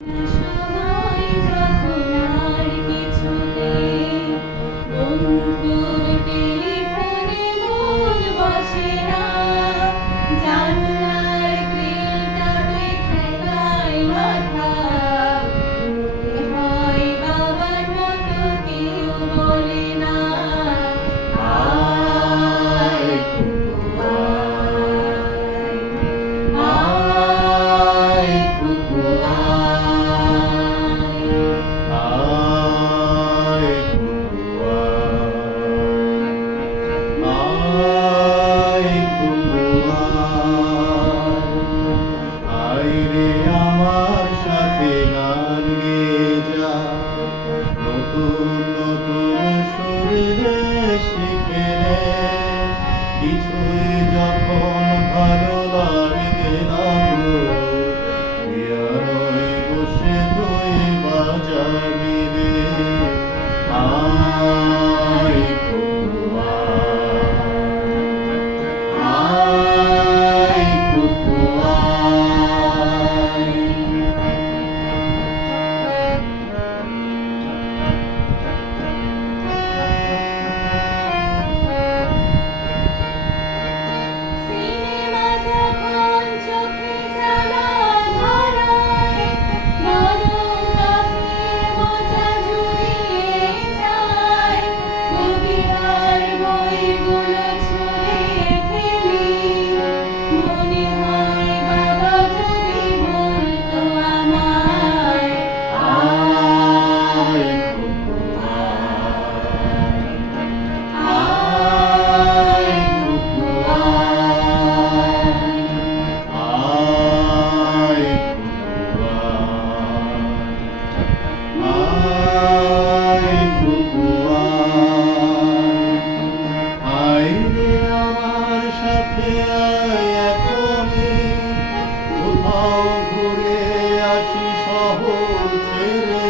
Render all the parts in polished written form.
সময় যখন আর কিছু নেই, বন্ধুর টেলিফোনে মন বসে না, জানলার গ্রিলটাতে ঠেকায় মাথা, মনে হয় বাবার মতো কেউ বলে না, আয় কুকু আয়, আয় কুকু আইরে আমার সাথে গান গেয়ে যা, নতুন নতুন সুরে শিখে নে, কিছুই যখন ভালো লাগবে না তোর, পিয়ানোয় বসে তুই বাজাবি রে, আয় কুকু আয় কুকু আয়। সিনেমা যখন চোখে জ্বালা ধরায়, গরম কফির মজা জুড়িয়ে যায়, কবিতার বইগুলো ছুঁড়ে ফেলি, মনে হয় বাবা যদি বলতো আমায়, আয় কুকু আয় কুকু আয় আয় কুকু আয় রে আমার সাথে আয় এখনই, কোথাও ঘুরে আসি শহর ছেড়ে,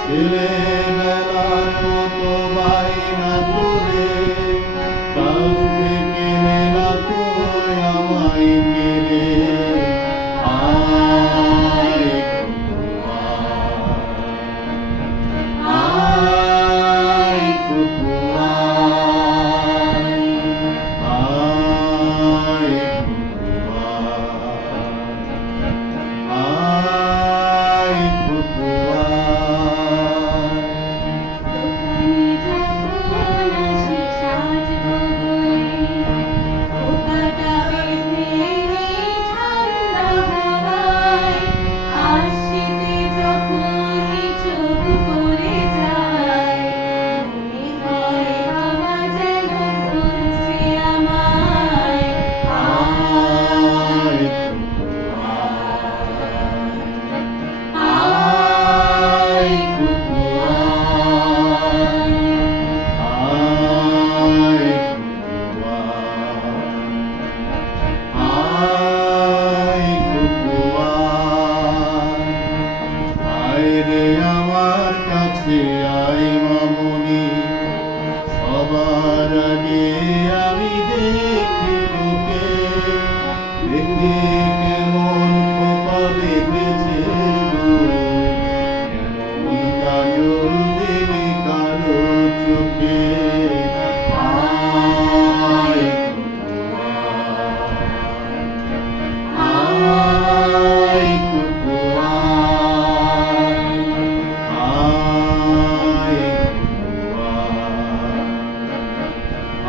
ছেলেবেলার মতো বায়না করে, কাছ থেকে নে না তুই আমায় কেড়ে, আয় কুকু আয় কুকু আয় কুকু আয় কুকু দোকানে যখন আসি সাজবো বলে, খোঁপাটা বেঁধে নিই ঠান্ডা হাওয়ায়, আশিতে যখন চোখ পড়ে যায়, মনে হয় বাবা যেন বলছে আমায়, আয় কুকু আয় কুকু আয় কুকু আয় কুকু আয় রে আমার কাছে আয় মামনি, সবার আগে আমি দেখি তোকে, দেখি কেমন খোপা বেঁধেছিস তুই, কেমন কাজল দিলি কালো চোখে, আয় কুকু আয়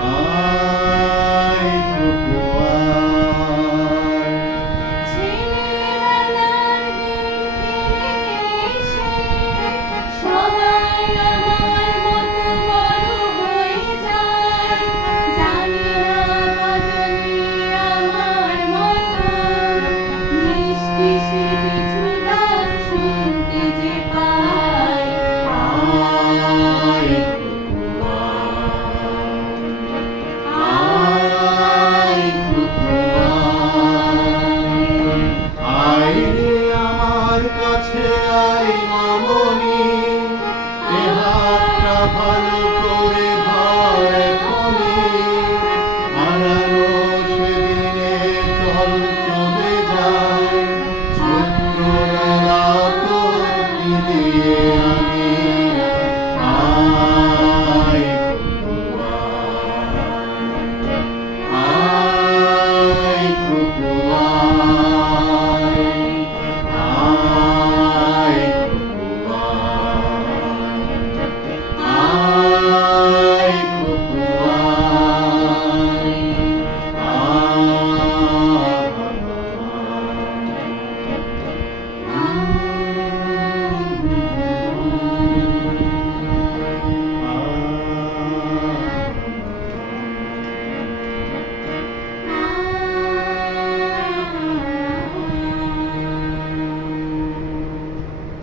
আয় কুকু আয়। ছেলেবেলার দিন ফিরে এসে, সবাই আমার মতো বড় হয়ে যায়, জানি না কজনই আমার মতো, মিষ্টি সে কিছু গান শুনতে যে পাই, আয় কুকু আয় রে আমার কাছে আয় মামনি,